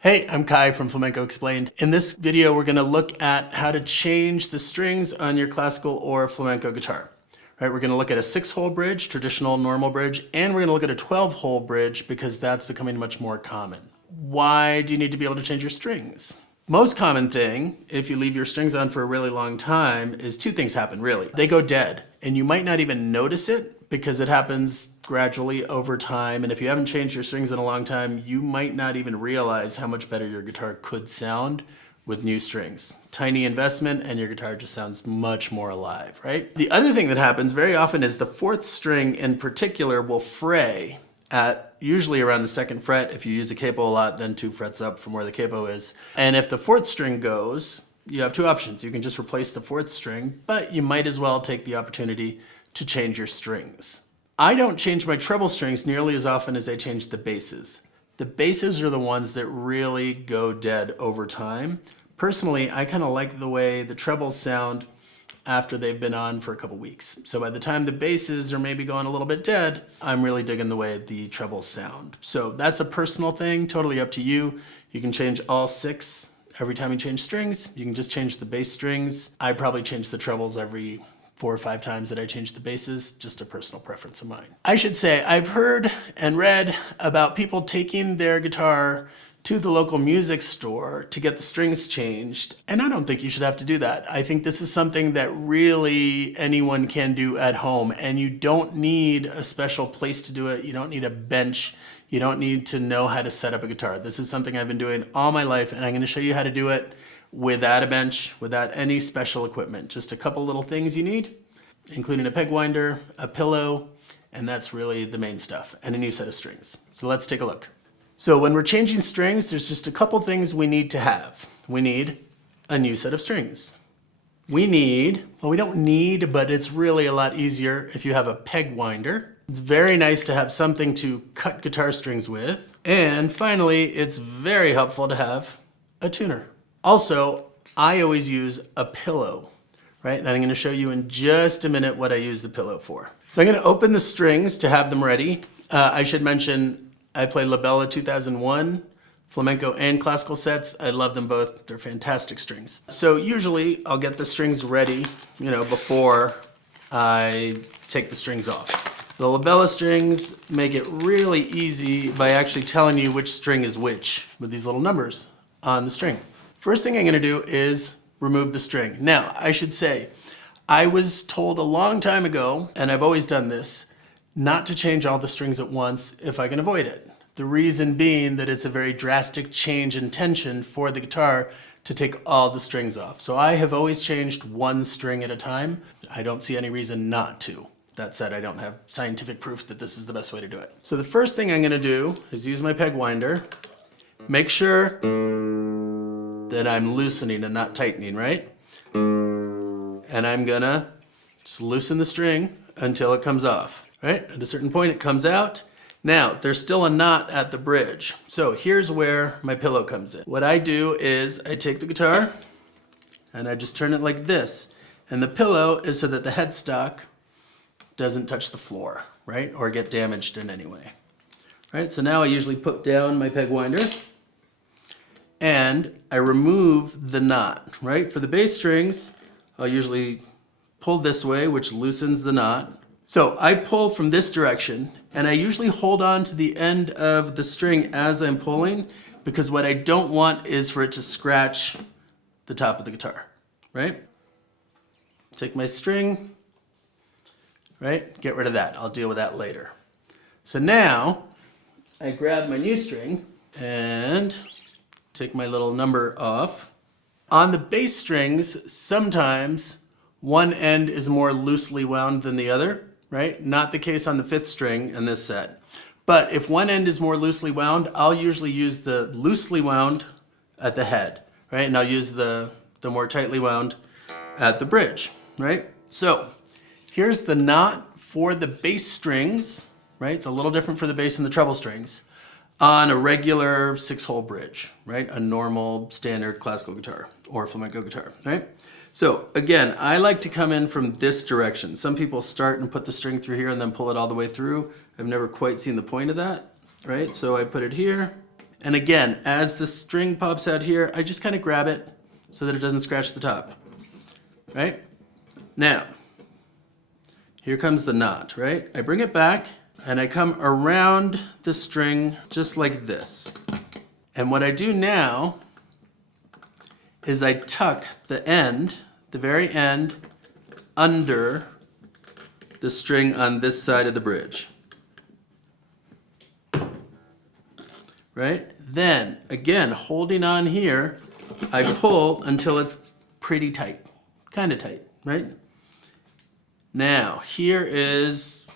Hey, I'm Kai from Flamenco Explained. In this video, we're gonna look at how to change the strings on your classical or flamenco guitar. Right, we're gonna look at a 6-hole bridge, traditional normal bridge, and we're gonna look at a 12-hole bridge because that's becoming much more common. Why do you need to be able to change your strings? Most common thing, if you leave your strings on for a really long time, is two things happen, really. They go dead, and you might not even notice it because it happens gradually over time, and if you haven't changed your strings in a long time, you might not even realize how much better your guitar could sound with new strings. Tiny investment and your guitar just sounds much more alive, right? The other thing that happens very often is the 4th string in particular will fray at usually around the 2nd fret. If you use a capo a lot, then 2 frets up from where the capo is. And if the 4th string goes, you have two options. You can just replace the 4th string, but you might as well take the opportunity to change your strings. I don't change my treble strings nearly as often as I change the basses. The basses are the ones that really go dead over time. Personally, I kind of like the way the trebles sound after they've been on for a couple weeks. So by the time the basses are maybe going a little bit dead, I'm really digging the way the trebles sound. So that's a personal thing, totally up to you. You can change all 6 every time you change strings. You can just change the bass strings. I probably change the trebles every 4 or 5 times that I change the basses, just a personal preference of mine. I should say, I've heard and read about people taking their guitar to the local music store to get the strings changed, and I don't think you should have to do that. I think this is something that really anyone can do at home, and you don't need a special place to do it. You don't need a bench. You don't need to know how to set up a guitar. This is something I've been doing all my life, and I'm gonna show you how to do it without a bench, without any special equipment. Just a couple little things you need, including a peg winder, a pillow, and that's really the main stuff, and a new set of strings. So let's take a look. So when we're changing strings, there's just a couple things we need to have. We need a new set of strings. We don't need, but it's really a lot easier if you have a peg winder. It's very nice to have something to cut guitar strings with. And finally, it's very helpful to have a tuner. Also, I always use a pillow, right? And I'm gonna show you in just a minute what I use the pillow for. So I'm gonna open the strings to have them ready. I should mention, I play La Bella 2001, flamenco and classical sets. I love them both. They're fantastic strings. So usually I'll get the strings ready, before I take the strings off. The La Bella strings make it really easy by actually telling you which string is which with these little numbers on the string. First thing I'm gonna do is remove the string. Now, I should say, I was told a long time ago, and I've always done this, not to change all the strings at once if I can avoid it. The reason being that it's a very drastic change in tension for the guitar to take all the strings off. So I have always changed one string at a time. I don't see any reason not to. That said, I don't have scientific proof that this is the best way to do it. So the first thing I'm gonna do is use my peg winder. Make sure that I'm loosening and not tightening, right? And I'm gonna just loosen the string until it comes off, right? At a certain point it comes out. Now, there's still a knot at the bridge. So here's where my pillow comes in. What I do is I take the guitar and I just turn it like this. And the pillow is so that the headstock doesn't touch the floor, right? Or get damaged in any way, right? So now I usually put down my peg winder and I remove the knot, right? For the bass strings, I'll usually pull this way, which loosens the knot. So I pull from this direction, and I usually hold on to the end of the string as I'm pulling, because what I don't want is for it to scratch the top of the guitar, right? Take my string, right? Get rid of that. I'll deal with that later. So now I grab my new string and take my little number off. On the bass strings, sometimes one end is more loosely wound than the other, right? Not the case on the 5th string in this set. But if one end is more loosely wound, I'll usually use the loosely wound at the head, right? And I'll use the more tightly wound at the bridge, right? So here's the knot for the bass strings, right? It's a little different for the bass and the treble strings on a regular 6-hole bridge, right? A normal standard classical guitar or flamenco guitar, right? So again, I like to come in from this direction. Some people start and put the string through here and then pull it all the way through. I've never quite seen the point of that, right? So I put it here And again, as the string pops out here, I just kind of grab it so that it doesn't scratch the top, right? Now, here comes the knot, right? I bring it back and I come around the string just like this. And what I do now is I tuck the end, the very end, under the string on this side of the bridge. Right? Then, again, holding on here, I pull until it's pretty tight, kind of tight, right? Now, here is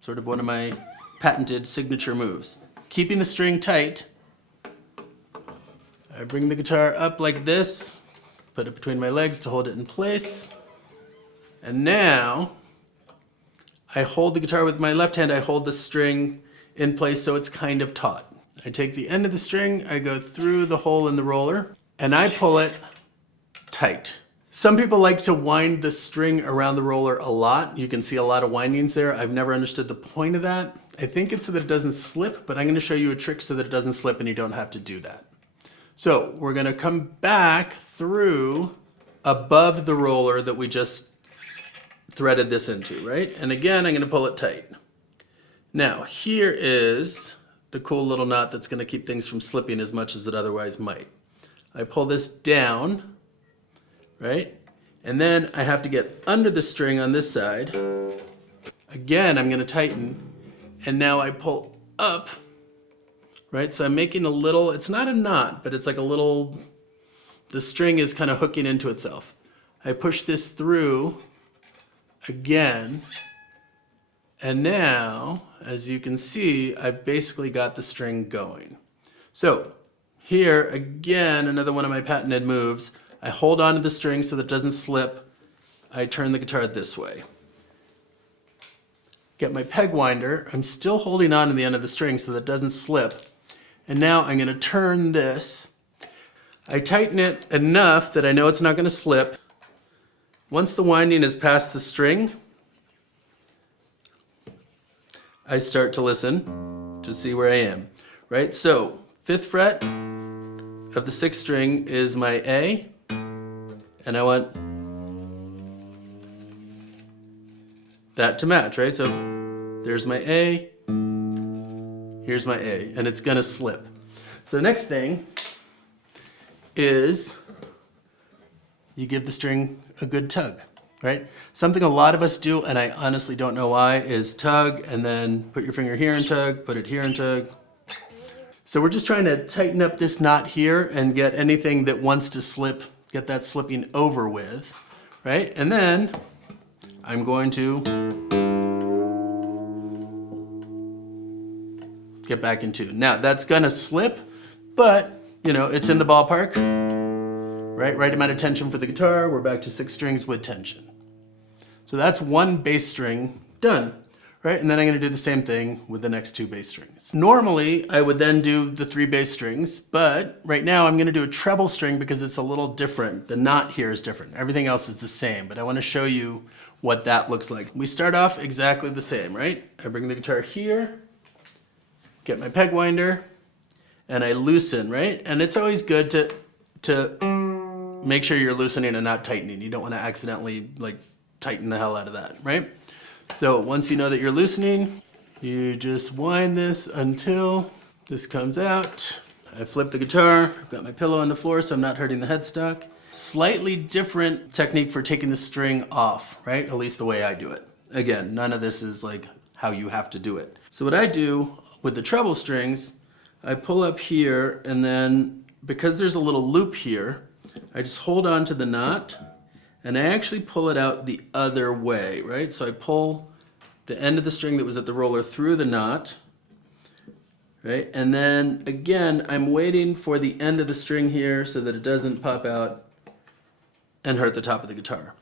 sort of one of my patented signature moves. Keeping the string tight, I bring the guitar up like this, put it between my legs to hold it in place, and now I hold the guitar with my left hand, I hold the string in place so it's kind of taut. I take the end of the string, I go through the hole in the roller, and I pull it tight. Some people like to wind the string around the roller a lot. You can see a lot of windings there. I've never understood the point of that. I think it's so that it doesn't slip, but I'm going to show you a trick so that it doesn't slip and you don't have to do that. So we're going to come back through above the roller that we just threaded this into, right? And again, I'm going to pull it tight. Now, here is the cool little knot that's going to keep things from slipping as much as it otherwise might. I pull this down, right? And then I have to get under the string on this side. Again, I'm going to tighten, and now I pull up, right? So I'm making a little, it's not a knot, but it's like a little, the string is kind of hooking into itself. I push this through again, and now, as you can see, I've basically got the string going. So here, again, another one of my patented moves. I hold onto the string so that it doesn't slip. I turn the guitar this way. Get my peg winder. I'm still holding on to the end of the string so that it doesn't slip. And now I'm going to turn this. I tighten it enough that I know it's not going to slip. Once the winding is past the string, I start to listen to see where I am, right? So 5th fret of the 6th string is my A, and I want that to match, right? So there's my A, here's my A, and it's gonna slip. So the next thing is you give the string a good tug, right? Something a lot of us do, and I honestly don't know why, is tug and then put your finger here and tug, put it here and tug. So we're just trying to tighten up this knot here and get anything that wants to slip, get that slipping over with, right? And then I'm going to get back in tune. Now that's gonna slip, but you know, it's in the ballpark, right? Right amount of tension for the guitar. We're back to 6 strings with tension. So that's one bass string done, right? And then I'm gonna do the same thing with the next 2 bass strings. Normally, I would then do the 3 bass strings, but right now I'm gonna do a treble string because it's a little different. The knot here is different. Everything else is the same, but I wanna show you what that looks like. We start off exactly the same, right? I bring the guitar here, get my peg winder, and I loosen, right? And it's always good to make sure you're loosening and not tightening. You don't wanna accidentally like tighten the hell out of that, right? So once you know that you're loosening, you just wind this until this comes out. I flip the guitar, I've got my pillow on the floor so I'm not hurting the headstock. Slightly different technique for taking the string off, right? At least the way I do it. Again, none of this is like how you have to do it. So what I do with the treble strings, I pull up here and then because there's a little loop here, I just hold on to the knot and I actually pull it out the other way, right? So I pull the end of the string that was at the roller through the knot, right? And then again, I'm waiting for the end of the string here so that it doesn't pop out and hurt the top of the guitar.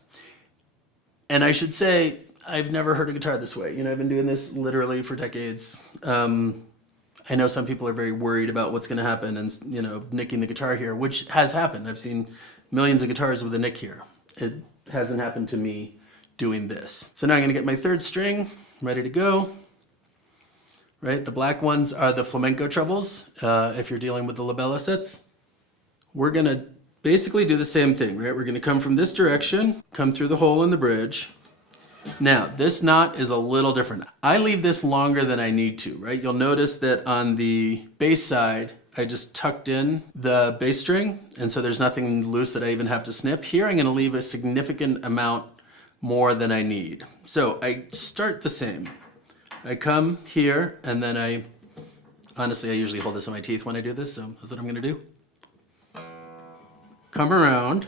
And I should say, I've never hurt a guitar this way. You know, I've been doing this literally for decades. I know some people are very worried about what's gonna happen and, you know, nicking the guitar here, which has happened. I've seen millions of guitars with a nick here. It hasn't happened to me doing this. So now I'm gonna get my 3rd string, ready to go. right? The black ones are the Flamenco trebles, if you're dealing with the labella sets. We're gonna basically do the same thing, right? We're gonna come from this direction, come through the hole in the bridge. Now, this knot is a little different. I leave this longer than I need to, right? You'll notice that on the bass side, I just tucked in the bass string, and so there's nothing loose that I even have to snip. Here, I'm gonna leave a significant amount more than I need. So I start the same. I come here, and then honestly, I usually hold this in my teeth when I do this, so that's what I'm gonna do. Come around.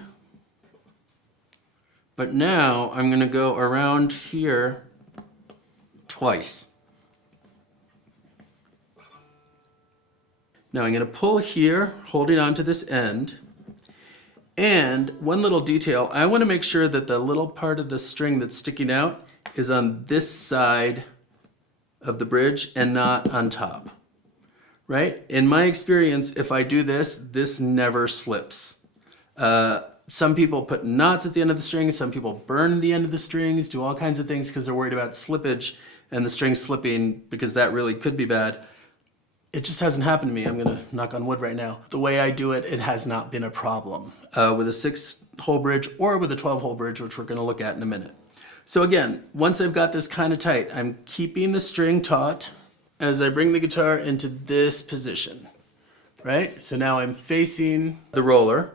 But now I'm gonna go around here twice. Now I'm gonna pull here, holding on to this end. And one little detail, I wanna make sure that the little part of the string that's sticking out is on this side of the bridge and not on top, right? In my experience, if I do this, this never slips. Some people put knots at the end of the strings, some people burn the end of the strings, do all kinds of things because they're worried about slippage and the string slipping, because that really could be bad. It just hasn't happened to me. I'm gonna knock on wood right now. The way I do it, it has not been a problem with a 6-hole bridge or with a 12-hole bridge, which we're gonna look at in a minute. So again, once I've got this kind of tight, I'm keeping the string taut as I bring the guitar into this position, right? So now I'm facing the roller.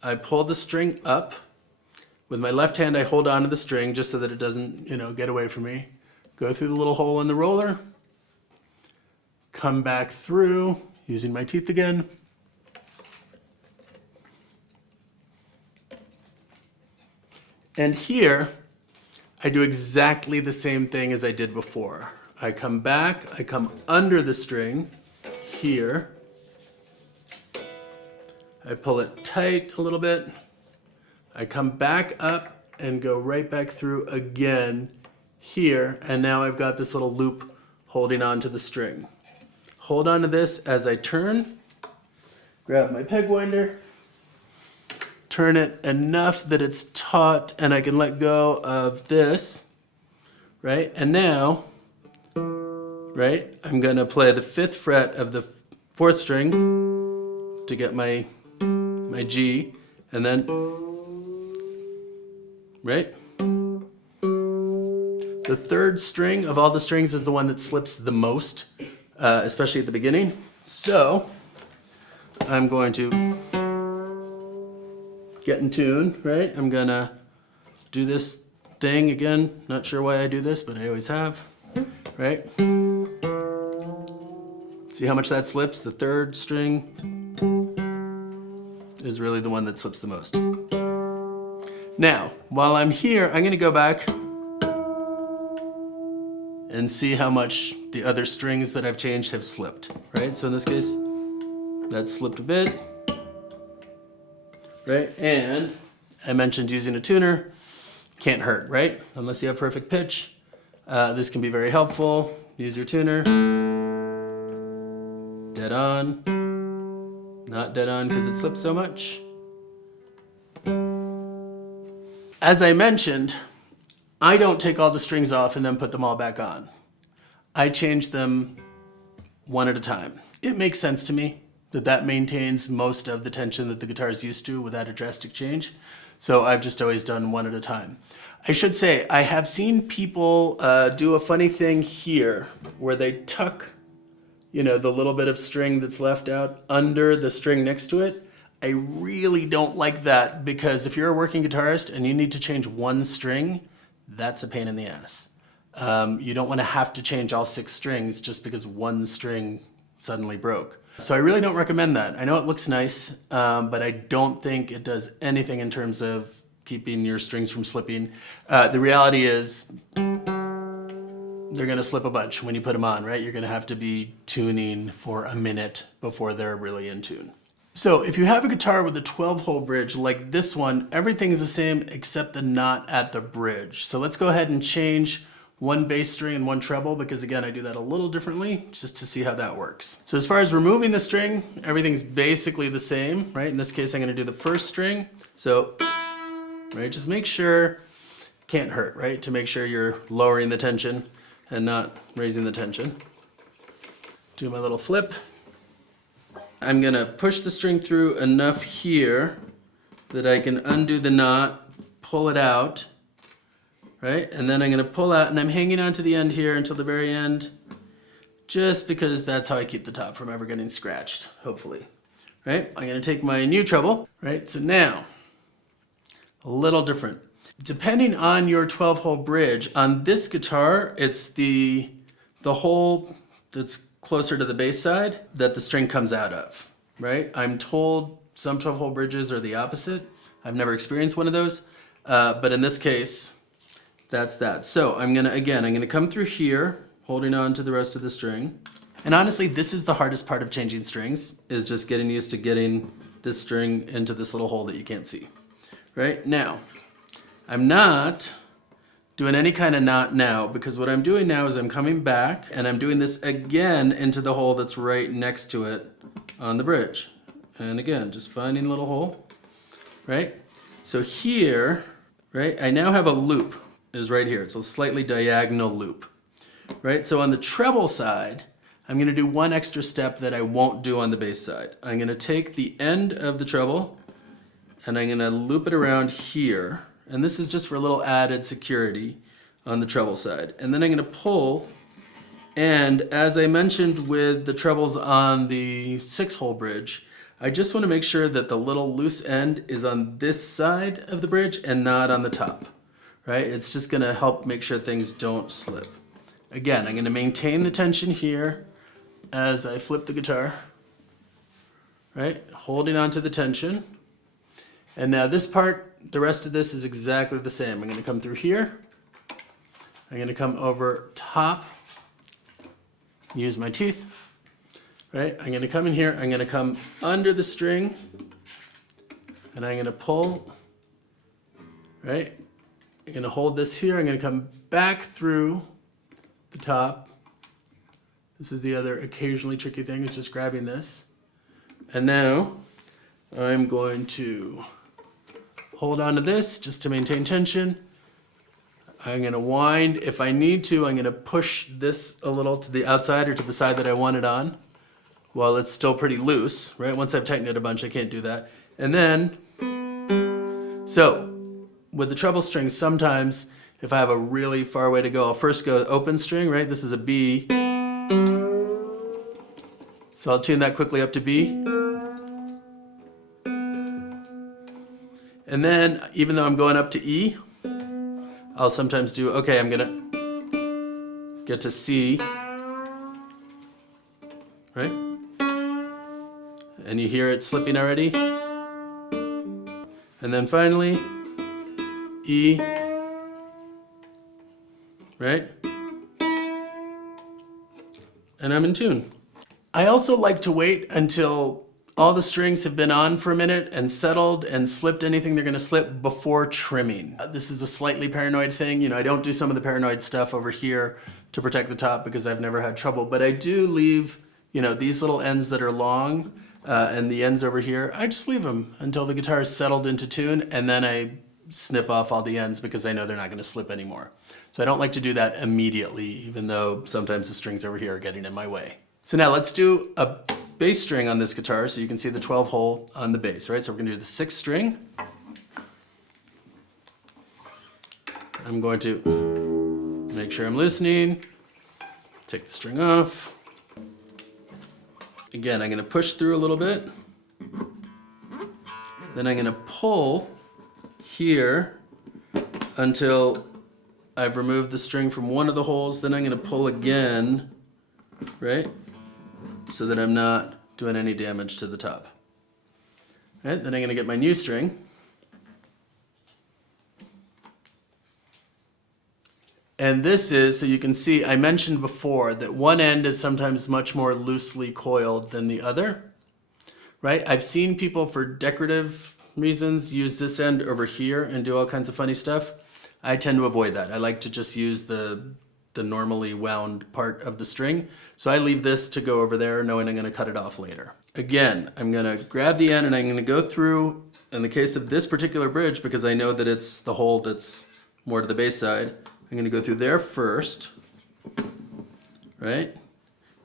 I pull the string up. With my left hand, I hold on to the string just so that it doesn't, get away from me. Go through the little hole in the roller. Come back through, using my teeth again. And here, I do exactly the same thing as I did before. I come back, I come under the string here. I pull it tight a little bit. I come back up and go right back through again here. And now I've got this little loop holding on to the string. Hold on to this as I turn. Grab my peg winder. Turn it enough that it's taut and I can let go of this, right? And now, right, I'm gonna play the 5th fret of the 4th string to get my G, and then, right? The 3rd string of all the strings is the one that slips the most, especially at the beginning. So I'm going to get in tune, right? I'm gonna do this thing again. Not sure why I do this, but I always have, right? See how much that slips? The 3rd string is really the one that slips the most. Now, while I'm here, I'm gonna go back and see how much the other strings that I've changed have slipped, right? So in this case, that slipped a bit, right? And I mentioned using a tuner. Can't hurt, right? Unless you have perfect pitch. This can be very helpful. Use your tuner. Dead on. Not dead on because it slips so much. As I mentioned, I don't take all the strings off and then put them all back on. I change them one at a time. It makes sense to me that maintains most of the tension that the guitar is used to without a drastic change. So I've just always done one at a time. I should say, I have seen people do a funny thing here where they tuck the little bit of string that's left out under the string next to it. I really don't like that, because if you're a working guitarist and you need to change one string, that's a pain in the ass. You don't want to have to change all 6 strings just because one string suddenly broke. So I really don't recommend that. I know it looks nice, but I don't think it does anything in terms of keeping your strings from slipping. The reality is they're gonna slip a bunch when you put them on, right? You're gonna have to be tuning for a minute before they're really in tune. So if you have a guitar with a 12-hole bridge like this one, everything is the same except the knot at the bridge. So let's go ahead and change one bass string and one treble, because again, I do that a little differently just to see how that works. So as far as removing the string, everything's basically the same, right? In this case, I'm gonna do the 1st string. So, right, just make sure, can't hurt, right? To make sure you're lowering the tension and not raising the tension. Do my little flip. I'm gonna push the string through enough here that I can undo the knot, pull it out, right? And then I'm gonna pull out, and I'm hanging on to the end here until the very end, just because that's how I keep the top from ever getting scratched, hopefully. Right? I'm gonna take my new treble, right? So now, a little different. Depending on your 12-hole bridge, on this guitar, it's the hole that's closer to the bass side that the string comes out of, right? I'm told some 12-hole bridges are the opposite. I've never experienced one of those, but in this case, that's that. So I'm gonna come through here, holding on to the rest of the string. And honestly, this is the hardest part of changing strings, is just getting used to getting this string into this little hole that you can't see. Right? Now, I'm not doing any kind of knot now, because what I'm doing now is I'm coming back and I'm doing this again into the hole that's right next to it on the bridge. And again, just finding a little hole, right? So here, right, I now have a loop, is right here. It's a slightly diagonal loop, right? So on the treble side, I'm gonna do one extra step that I won't do on the bass side. I'm gonna take the end of the treble and I'm gonna loop it around here. And this is just for a little added security on the treble side. And then I'm gonna pull, and as I mentioned with the trebles on the 6-hole bridge, I just wanna make sure that the little loose end is on this side of the bridge and not on the top, right? It's just gonna help make sure things don't slip. Again, I'm gonna maintain the tension here as I flip the guitar, right? Holding on to the tension. And now this part, the rest of this is exactly the same. I'm gonna come through here. I'm gonna come over top, use my teeth, right? I'm gonna come in here, I'm gonna come under the string, and I'm gonna pull, right? I'm gonna hold this here, I'm gonna come back through the top. This is the other occasionally tricky thing, is just grabbing this. And now I'm going to hold on to this just to maintain tension. I'm gonna wind. If I need to, I'm gonna push this a little to the outside or to the side that I want it on while it's still pretty loose, right? Once I've tightened it a bunch, I can't do that. And then, so with the treble strings, sometimes if I have a really far way to go, I'll first go to open string, right? This is a B. So I'll tune that quickly up to B. And then, even though I'm going up to E, I'll sometimes do, okay, I'm gonna get to C, right? And you hear it slipping already. And then finally, E, right? And I'm in tune. I also like to wait until all the strings have been on for a minute and settled and slipped anything they're gonna slip before trimming. This is a slightly paranoid thing. You know, I don't do some of the paranoid stuff over here to protect the top because I've never had trouble, but I do leave, you know, these little ends that are long and the ends over here, I just leave them until the guitar is settled into tune, and then I snip off all the ends because I know they're not gonna slip anymore. So I don't like to do that immediately, even though sometimes the strings over here are getting in my way. So now let's do a bass string on this guitar so you can see the 12-hole on the bass, right? So we're gonna do the 6th string. I'm going to make sure I'm listening, take the string off. Again, I'm gonna push through a little bit. Then I'm gonna pull here until I've removed the string from one of the holes. Then I'm gonna pull again, right? So that I'm not doing any damage to the top. Right, then I'm gonna get my new string. And this is, so you can see, I mentioned before that one end is sometimes much more loosely coiled than the other, right? I've seen people for decorative reasons use this end over here and do all kinds of funny stuff. I tend to avoid that. I like to just use the normally wound part of the string. So I leave this to go over there knowing I'm gonna cut it off later. Again, I'm gonna grab the end and I'm gonna go through, in the case of this particular bridge, because I know that it's the hole that's more to the bass side, I'm gonna go through there first, right?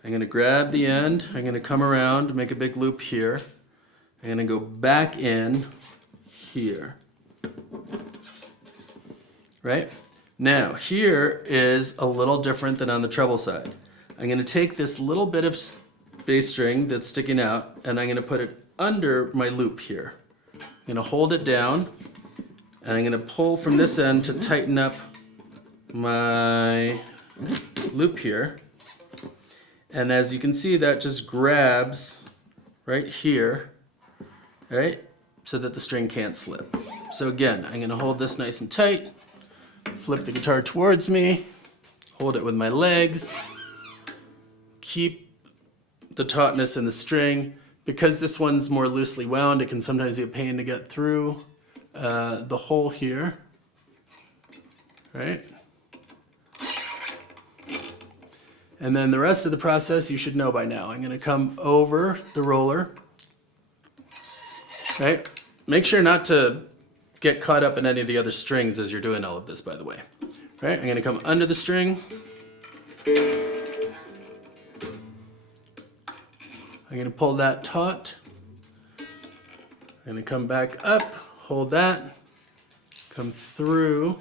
I'm going to grab the end, I'm going to come around, make a big loop here. I'm going to go back in here. Right? Now, here is a little different than on the treble side. I'm going to take this little bit of bass string that's sticking out, and I'm going to put it under my loop here. I'm going to hold it down, and I'm going to pull from this end to tighten up my loop here. And as you can see, that just grabs right here, right? So that the string can't slip. So again, I'm going to hold this nice and tight, flip the guitar towards me, hold it with my legs, keep the tautness in the string. Because this one's more loosely wound, it can sometimes be a pain to get through the hole here, right? And then the rest of the process you should know by now. I'm going to come over the roller, right? Make sure not to get caught up in any of the other strings as you're doing all of this, by the way. Right? I'm going to come under the string. I'm going to pull that taut. I'm going to come back up, hold that, come through.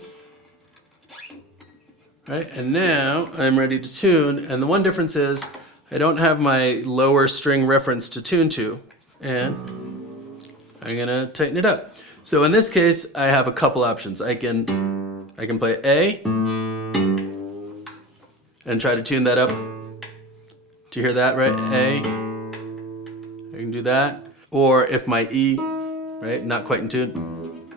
Right? And now I'm ready to tune. And the one difference is I don't have my lower string reference to tune to. And I'm going to tighten it up. So in this case, I have a couple options. I can play A and try to tune that up. Do you hear that, right? A. I can do that. Or if my E, right, not quite in tune.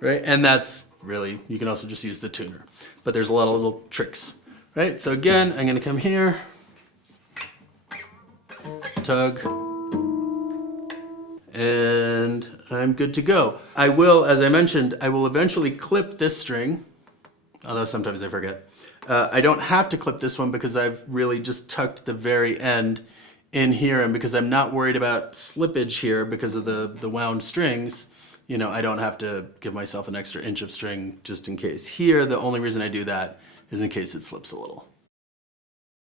Right? And that's really, you can also just use the tuner. But there's a lot of little tricks. Right? So again, I'm going to come here. Tug. And I'm good to go. I will, as I mentioned, I will eventually clip this string, although sometimes I forget. I don't have to clip this one because I've really just tucked the very end in here, and because I'm not worried about slippage here because of the wound strings, you know, I don't have to give myself an extra inch of string just in case. Here, the only reason I do that is in case it slips a little.